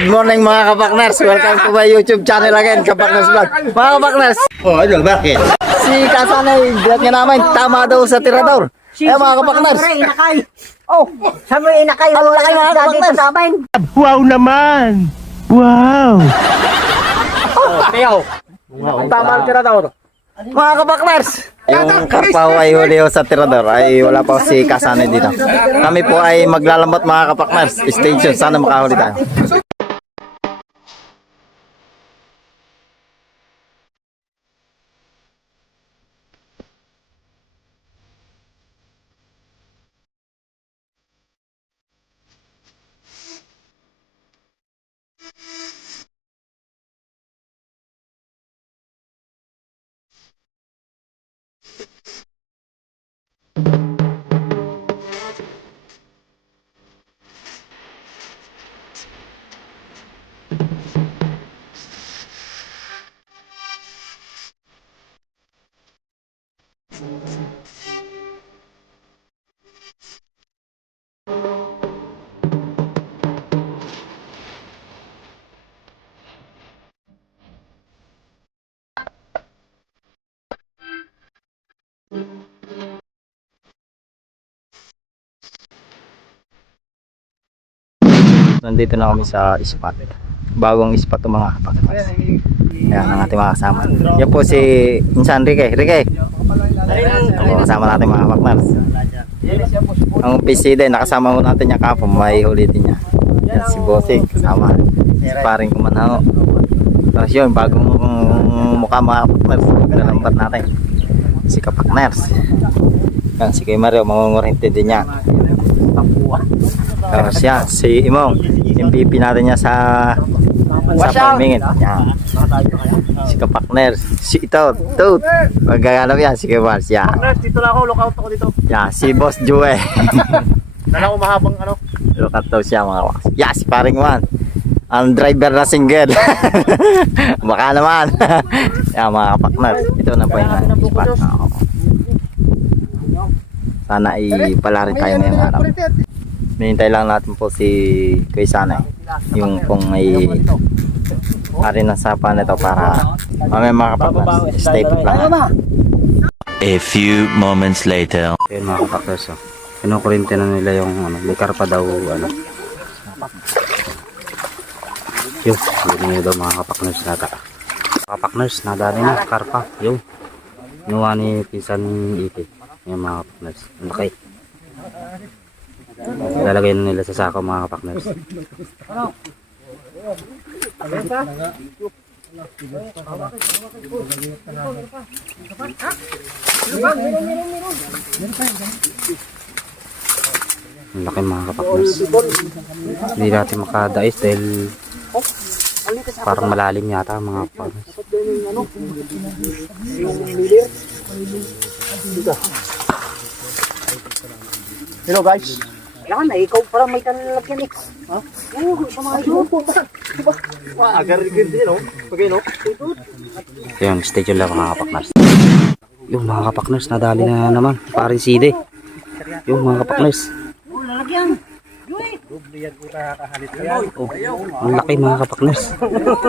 Good morning mga kapakners. Welcome to my YouTube channel again, Kapakners Vlog. Mga kapakners. Oh, ano, bakit? Si Kasanay, bilat nga namin, tama daw sa tirador. Eh mga kapakners. Inakay. Oh, sabi inakay. Ano na kayo mga kapakners? Wow naman! Wow! Tama ang tirador. Mga kapakners. Yung karpaw ay huli sa tirador ay wala pa si Kasanay dito. Kami po ay maglalambat mga kapakners. Stay tuned, sana makahuli tayo. Nandito na kami sa spot. Bagong spot ng mga kapakners. Ayan ang ating mga kasama. Yan po si Insan Ricky. Ricky. Ang kasama natin mga kapakners. Ang PC din, nakasama mo natin niya kapon. May huli din niya. Yan si Bossing kasama. Si paring kumanaho. Tapos yun, bagong mukha mga kapakners. Maglalambat natin. Si kapakners. Yan si kay Mario, mangungurente din niya. Tapos yan, si Imong, MVP natin niya sa pamingin. Yan. Si kapakner, si ito, Toot. Magagalap yan, si Kebars. Yan. Dito lang ako, lookout ako dito. Yan, si Boss Jue. Dala ko mahabang ano. Lookout daw siya mga wax. Yan, si paring Juan. Ang driver na single. Baka naman. Yan mga kapakner. Ito na po yung spot. Sana ipala rin tayo ngayong araw. Hinihintay lang natin po si Kuya Sanay. Yung pong may ari ng sapa nito para mamaya mga kapakners. Stay put lang. A few moments later. Ayun mga kapakners, kinukurente na nila yung ano, may karpa daw ano. Yun, hindi nyo daw mga kapakners nata. Kapakners, nadali na karpa. Yun, inuwa ni pinsan Ike. Yung mga kapakners, ang laki. Lalagay na nila sa sako mga kapakners. Ang laki mga kapakners. Hindi natin makadais dahil parang malalim yata mga kapakners. Hello guys. Kailangan na, ikaw parang may talalagyan eh. Ha? Oo, sa mga ito. Agar rin din, no? Pagay, no? Yun, stay tuned lang mga kapakners. Yung mga kapakners, nadali na naman. Paring side. Yung mga kapakners. Oo, lalagyan. Oh, ang laki mga kapakners.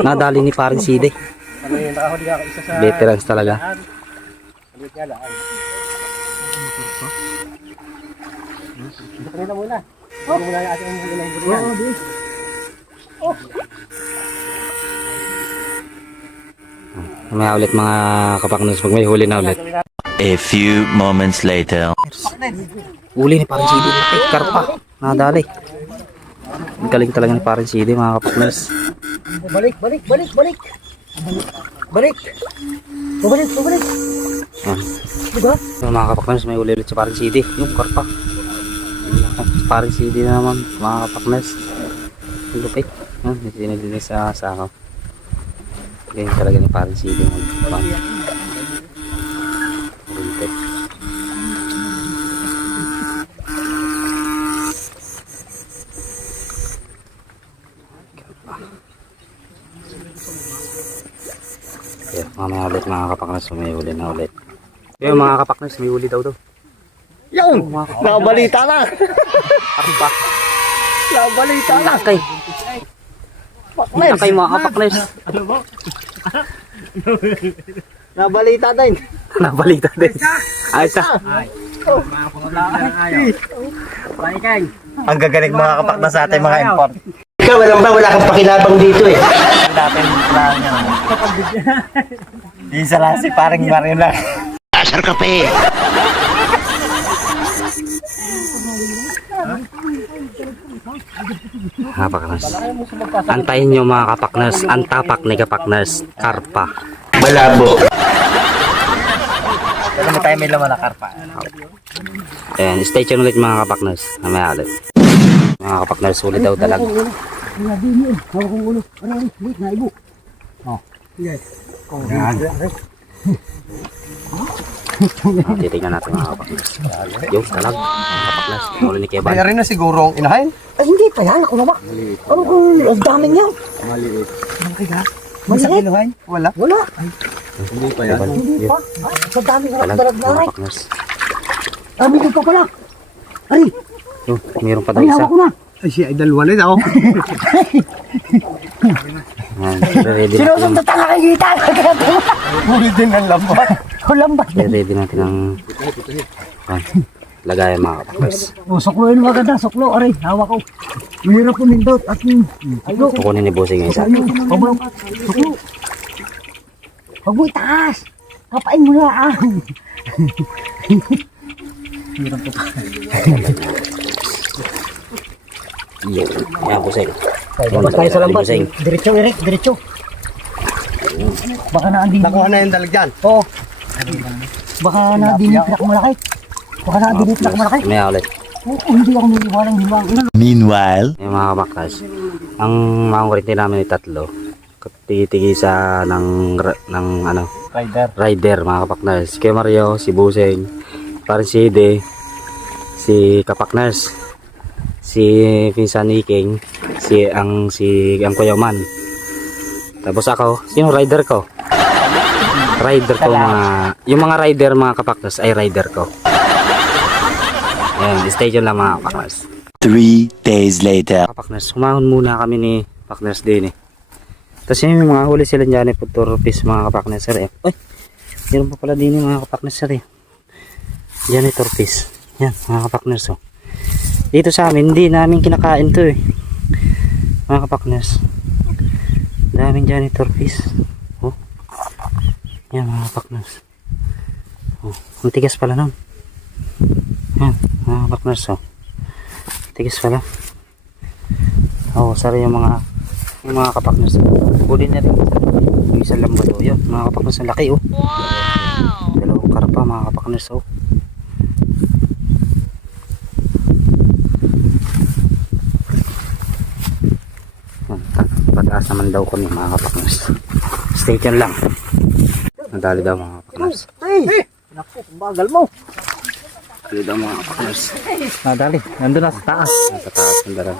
Nadali ni paring side. Veterans talaga. Kanina muna. Hindi muna yung ating ilang buriyan. Mamaya ulit mga kapakners pag may huli na ulit. A few moments later. Huli ni paring side. Laki, karpa. Nadali. Ang galing talaga ni paring side mga kapakners. Balik. Balik. Balik. Balik. Yan. Diba? Yung mga kapakners, may uli ulit sa paring side. Yung karpa. Paring side na naman mga kapakners. Ang lupit. Yan, sinilinis sa sako. Ganyan talaga ni paring side. Lupit. Yan, mamaya ulit mga kapakners, may uli na ulit. Yung mga kapakners, may uli daw. Yun! Nakabalita na! Arba. Nakabalita na! Okay. Kita kayo mga kapakners. Nabalita din. Nabalita din. Ayos na. Ang gagaling mga kapaknas sa ating mga import. Ikaw, wala kang pakilabang dito eh. Ang dating plan yan. Isa lang si parang Mario lang. Asar ka pa eh. Kapakners. Antayin nyo mga kapakners. Ang tapak ni kapakners. Karpa. Malabo. Pero may tayo may laman na karpa. Ayan, stay tuned ulit mga kapakners. Mamaya ulit. Mga kapakners, sulit daw talaga. Titignan natin mga kapakners. Yung talag, mga kapakners. Muli ni Keban. Kaya rin na siguro ang inahin. Ay, hindi pa yan. Ako naman. Ano kung ang dami niya? Maliit. Maliit? Wala. Wala. Hindi pa yan. Hindi pa. Ay, sa dami ko Talag, dalag na mga rin. kapakners. Dami ko pa pala. Ay, Yung, mayroon pa daw ay, isa. hawak ko na. Ay, siya ay dalawa na ako. Ayan, ready Sinusong natin. sa tanga kay kita. Puri din ang lambat. Walang ba? Ready natin ang lagayan mga kapakners. Oh, suklo yun maganda. Suklo. Aray, hawak ko. Mahirap pumindot. At ayo. Kukunin ni Bossing yung isa. Pabulong. Suklo. Huwag mo itaas. Kapain mo lang. Iyo. Yan, Bossing. Labas tayo sa lambat. Bossing. Diretso, Eric. Diretso. Baka naandin. Nakuha na yung dalag dyan. Oo. Baka naandin yung pinakamalaki. Baka naandin yung pinakamalaki. Mamaya ulit. Oo, hindi ako niliwalang hiwang. Meanwhile, Yung mga kapakners, ang mga kurente namin ay tatlo. Tigi-tigi sa ng ano, rider mga kapakners. Si Kuya Mario, si Buseng, parang si Ede, si kapakners, si Pinsan ni King, si ang Kuya Man. Tapos ako, sino rider ko? Rider ko yung mga rider mga kapakners ay rider ko. Ayan, stay dyan lang mga kapakners. 3 days later. Kapakners, humahon muna kami ni Pakners din eh. Tapos yun yung mga huli sila dyan eh, putropis mga kapakners sir eh. Uy, meron pa pala din yung mga kapakners sir eh. Dyan eh, torpis. Yan, mga kapakners oh. Dito sa amin, hindi namin kinakain to eh. Mga kapakners. Daming dyan eh, torpis. Oh. Yan mga kapakners. Oh, ang tigas pala nun. Yan, mga kapakners oh. Tigas pala. Oh, sorry yung mga kapakners. Huli na rin. Yung isang lambat oh. Yun, mga kapakners ang laki oh. Wow! Dalawang karpa mga kapakners oh. Pataas naman daw ko mga kapakners. Stay tuned lang. Nadali daw mga kapakners. Ay! Naku, bagal mo. Nadali daw mga kapakners. Nadali. Nandun na sa taas. Nasa taas ng dalawa.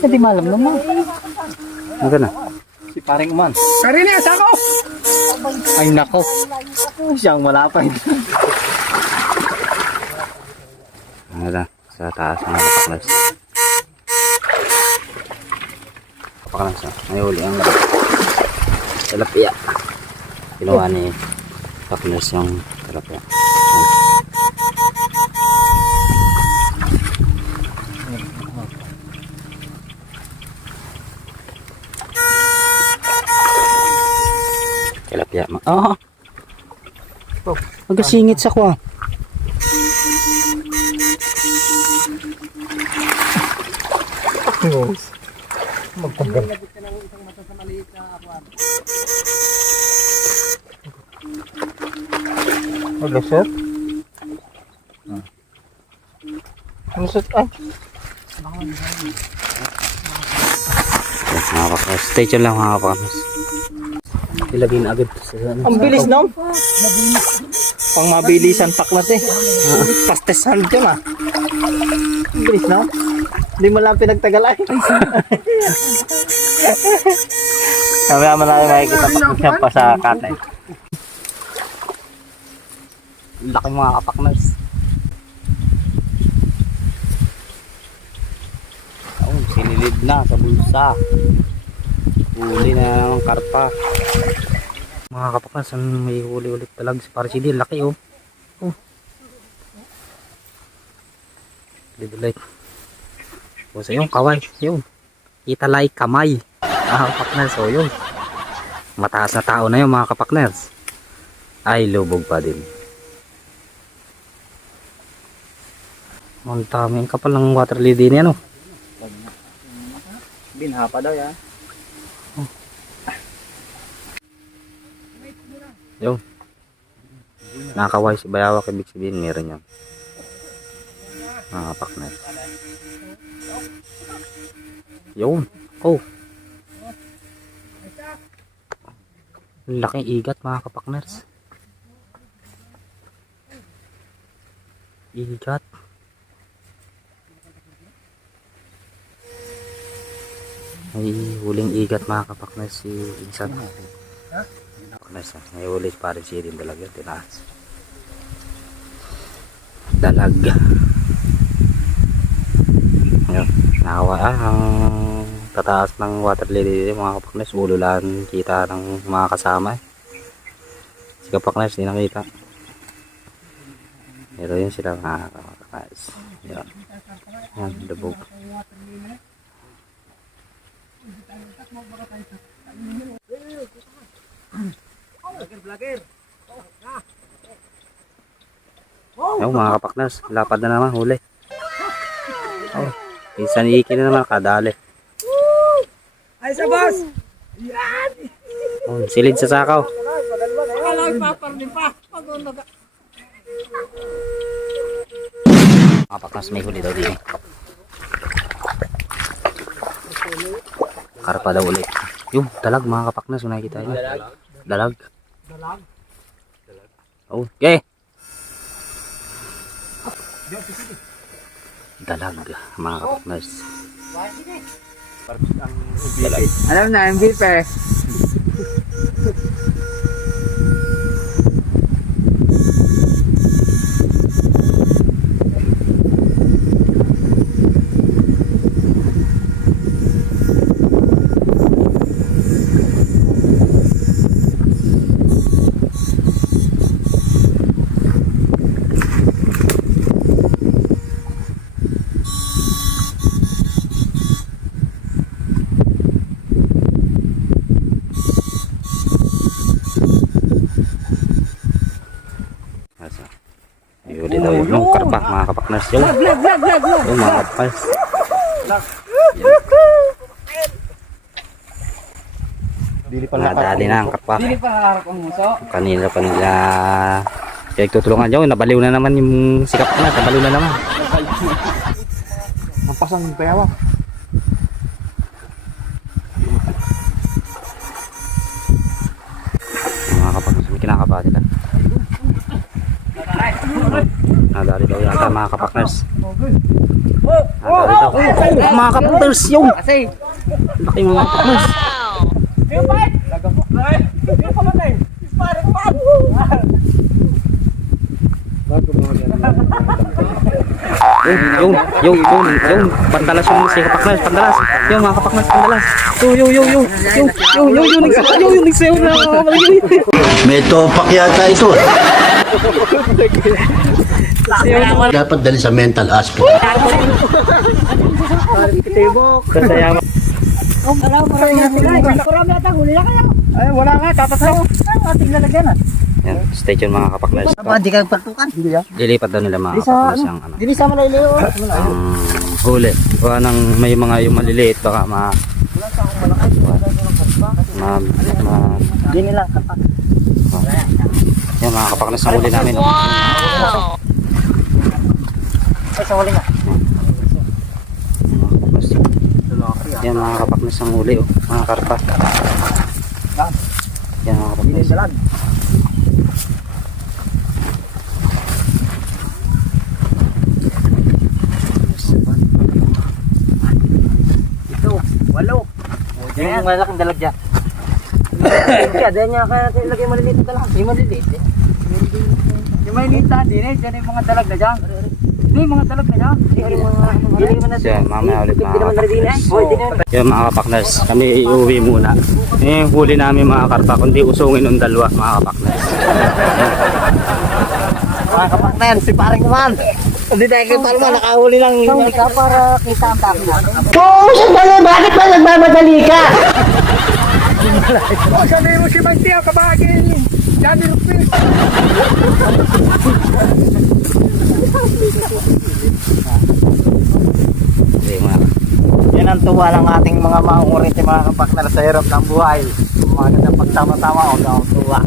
Hindi malam naman. Ano na? Si paring uman. Karina, sako! Ay nako. Siyang malapay. Ano na? Sa taas mga kapakners. Kapakners oh. May huli ang tilapia. Kinuha ni Pakners yung tilapia. Tilapia. Ah! Magkasingit sa kwa. Magasot? Magasot ay. Mga kapakners. Stay tuned lang mga kapakners. Ilagay na agad sa Ang bilis no? Pang mabilisan paklas eh. Pastes hand yun ah. Ang bilis no? Hindi mo lang pinagtagal ay. Sabi naman namin makikita paklas pa sa kate. laki mga kapakners. Oh, sinili Silid na sa bulsa. Huli na ng karpa. Mga kapaknas, may huli ulit talaga si Paris CD. Laki oh. Oh. Lidulit. O sa yung kaway. Yung. Italay kamay. Mga kapaknas. O yun. Mataas na tao na yun mga kapaknas. Ay lubog pa din. Ang daming kapal ng water lily niya no. Binhapa daw yan. Yung nakakaway si bayawak, ibig sabihin meron yan mga kapaknas. Yun. Oh, laking igat mga kapaknas. Igat. May huling igat mga kapaknas si Insan. May ulit pa rin siya din talaga. Tinaas. Dalag. Yun. Nakawa ang tataas ng water lily mga kapaknas. Ulo lang kita ng mga kasama. Si kapaknas di nakita. Pero yun sila mga kapaknas. Yan. Yan. Lubog. Yung mga kapaknas, lapad na naman, huli. Oh, minsan iiki na naman, kadali. Ay sa boss! Oh, silid sa sakaw. Mga kapaknas, may huli daw din. Karpa daw ulit. Yung dalag mga kapaknas, nakikita nyo. Dalag. Oh, okay. Dalag mga kapaknas. Alam na, ang bilper. Yuli daw yung karpa mga kapaknas. Yung mga kapaknas. Nadali na ang karpa. Kanina pa nila tutulungan yun. Nabaliw na naman yung sikap na. Nabaliw na naman. Ang pasang payawa. Mga kapaknas. May kinakapa sila. Nadali daw yata mga kapaknas. Nadali daw. Oh, mga kapaknas yung. Laki mga kapaknas. Yung pandalas yung si kapaknas, pandalas. Yung mga kapaknas, pandalas. Yung nagsayaw na. May topak yata ito. Dapat dali sa mental hospital. Kasayaman. Marami ata, huli na kayo. Ay, wala nga, tatas ako. Ang ating lalagyan ah. Yan, stay tuned mga kapaknas. Di ka partukan. Hindi ah. Lilipat daw nila mga kapaknas ang ano. Dili sa Malayleo. Ang huli. Kuha ng may mga yung maliliit baka Di nila kapak. yan mga kapaknas ang huli namin. Ay, sa huli nga. Yan mga kapaknas ang huli oh. Mga karpa. Yan mga kapaknas. Ito, 8. Yung malaking dalag dyan. Dahil niya kaya natin ilagay maliliit na dalag. Yung maliliit eh. Yung maliliit na din eh. Dyan yung mga dalag na dyan. Hindi, mga dalag na yan. So yan, mamaya ulit mga kapakners. Yan mga kapakners, kami iuwi muna. Yung huli namin mga karpa, kundi usungin ng dalawa mga kapakners. Mga kapakner, si paring naman. Hindi tayo kay Palma, nakahuli lang. Sauli ka para kita ang tako natin. Oo, sandali. Bakit ba nagmamadali ka? Sabi mo si Magti ang kabagin. Dami rupin. Okay, mga Yan ang tuwa ng ating mga maungurit mga kapakner sa hirap ng buhay. Mga ganda pagsama-sama o ang tuwa.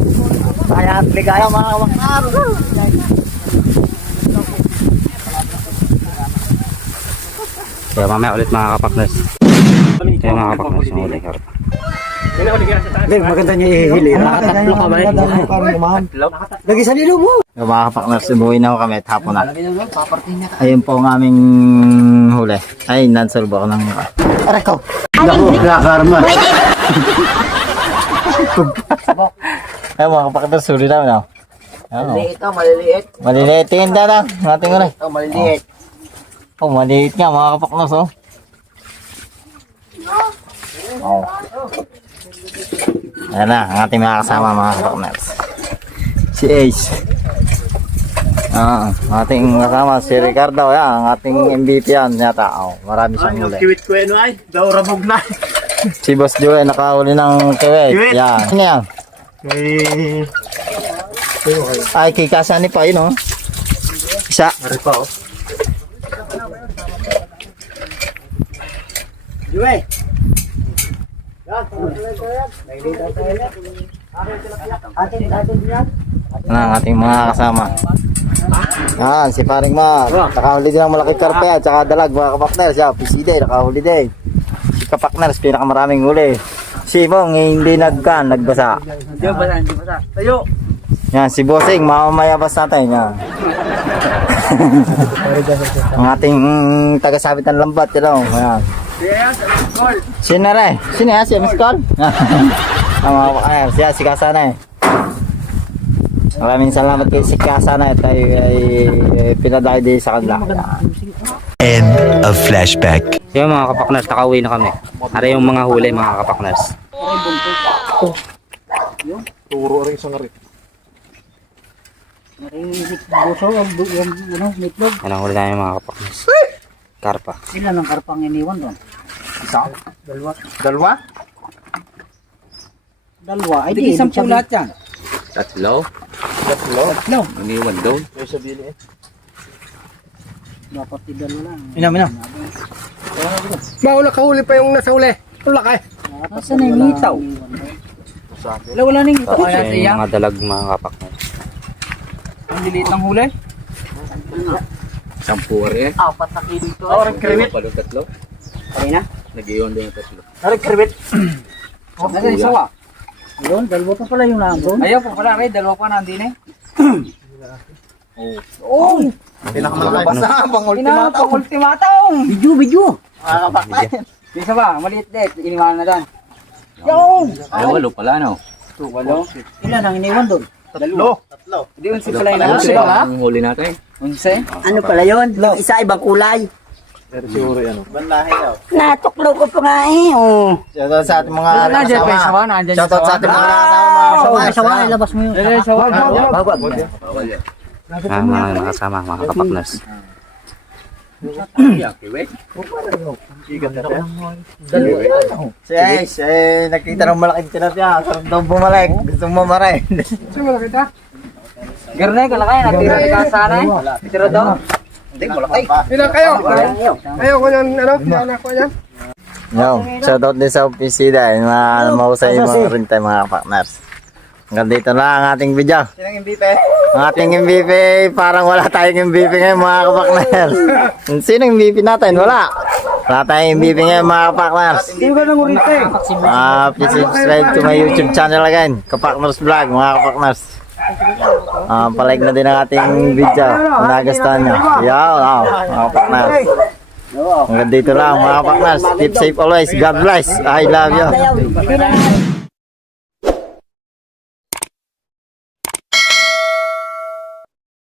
Kaya at ligaya mga kapakner. Kaya mamaya ulit mga kapakners. Kaya mga kapakners, yung huli karpa. Maganda niya ihihili. Nakatatlo ka ba? Lagi sa nilo mo. Yung mga kapakner, umuwi na ako kami at hapon na. Ayun po ang aming huli. Ay, nansolve ako ng... Aray ko. Naku, kakarma. Ayun mga kapakner, suli na. No? Maliliit ka, maliliit. Maliliit. Tingin na lang. Natin ko na. Ito, maliliit. Oh, maliit nga mga kapaknos, oh. Oh. Ayan na, ang ating mga kasama mga kapakners. Si Ace. Ang ating kasama, si Ricardo. Yan, ang ating MVP yan. Yata, oh, marami siyang huli. Kiwit ko ano ay. Daw rabog na. Si Boss Joey, nakahuli ng kiwit. Yan. Ano yan? Ay, kay Kasani pa yun, oh. Isa. Ari pa oh. Juwe. Ano ang ating mga kasama? Yan, si Paring Mar. Nakahuli din ng malaki karpe at saka dalag mga kapakners. Yan, PCD, nakahuli din. Si kapakners, pinakamaraming huli. Si Mong, hindi nagbasa. Hindi basa. Tayo. Yan, si Bossing, mamamayabas natin. Yan. Ang ating taga-sabit ng lambat. Yan. Sino rin? Sino yan? Si Miss Call? Ang mga kapakners. Yan, si Kasana eh. Maraming salamat kay si Kasana. Tayo ay pinadayo din sa kanila. End of flashback. Yung mga kapakners, nakauwi na kami. Ara yung mga huli mga kapakners. Turo rin isang ari. Buso, meatloaf. Yan ang huli namin mga kapakners. Karpa. Ilan ang karpang iniwan doon? Isa? Dalawa? Dalawa. Ay, di, isang pulat yan. Tatlo. Tatlo. Iniwan doon. Dapat idalo lang. Minam. Maula kahuli pa yung nasa uli. Wala ka eh. Nasaan na yung ngitaw? Wala nang ngitaw. So, yung mga dalag mga kapakners. Ang liliit ng huli? Sampu rin. 4 na kilo ito. Orang kribit. Tatlo. Ay na? Nag-iwan din yung tatlo. Orang kribit. Nasaan yung sawa? Ayun, dalawa pa pala yung nandun. Ayaw pa pala, Ray. Dalawa pa nandun eh. Oh! Pinakamalaki basta. Pang ultimatong! Video! Mga kapakners. Isa ba? Maliit din. Iniwan na doon. Yung! Ay, walo pala no. Walo. Ilan ang iniwan doon? Tatlo. Hindi, unsi pala yung nandun. Ang huli natin. Unsi? Ano pala yun? Isa ibang kulay. Pero siguro yan oh. Banlahi daw. Natuklo ko pa nga eh. Oh. Shoutout sa ating mga Nandiyan pa yung kasama. sawa. Nandiyan yung Shoutout sa ating mga kasama. Sawa, ilabas mo yun. Sawa. Mga nakasama, mga kapakners. Si Ace, nakita ng malaking tilapia. Sarap daw bumalik. Gusto mo maray. Sino malaki ta? Garne, kalakay. Natira ni Kasana eh. Natira daw. Hindi, malaki. Ilan kayo? Ayaw ko yan ano? Anak ko yan. Yo, shoutout din sa PC dahil mahusay mga rin tayo mga partners. Hanggang dito na ang ating video. Sinang MVP? Ang ating MVP, parang wala tayong MVP ngayon mga kapakners. Sinong MVP natin? Wala. Wala tayong MVP ngayon mga kapakners. Sino ka nang urite eh? Please subscribe to my YouTube channel again. Kapakners Vlog mga kapakners. Palike na din ang ating video kung nagustuhan nyo. Mga kapakners. Hanggang dito lang mga kapakners. Keep safe always. God bless. I love you.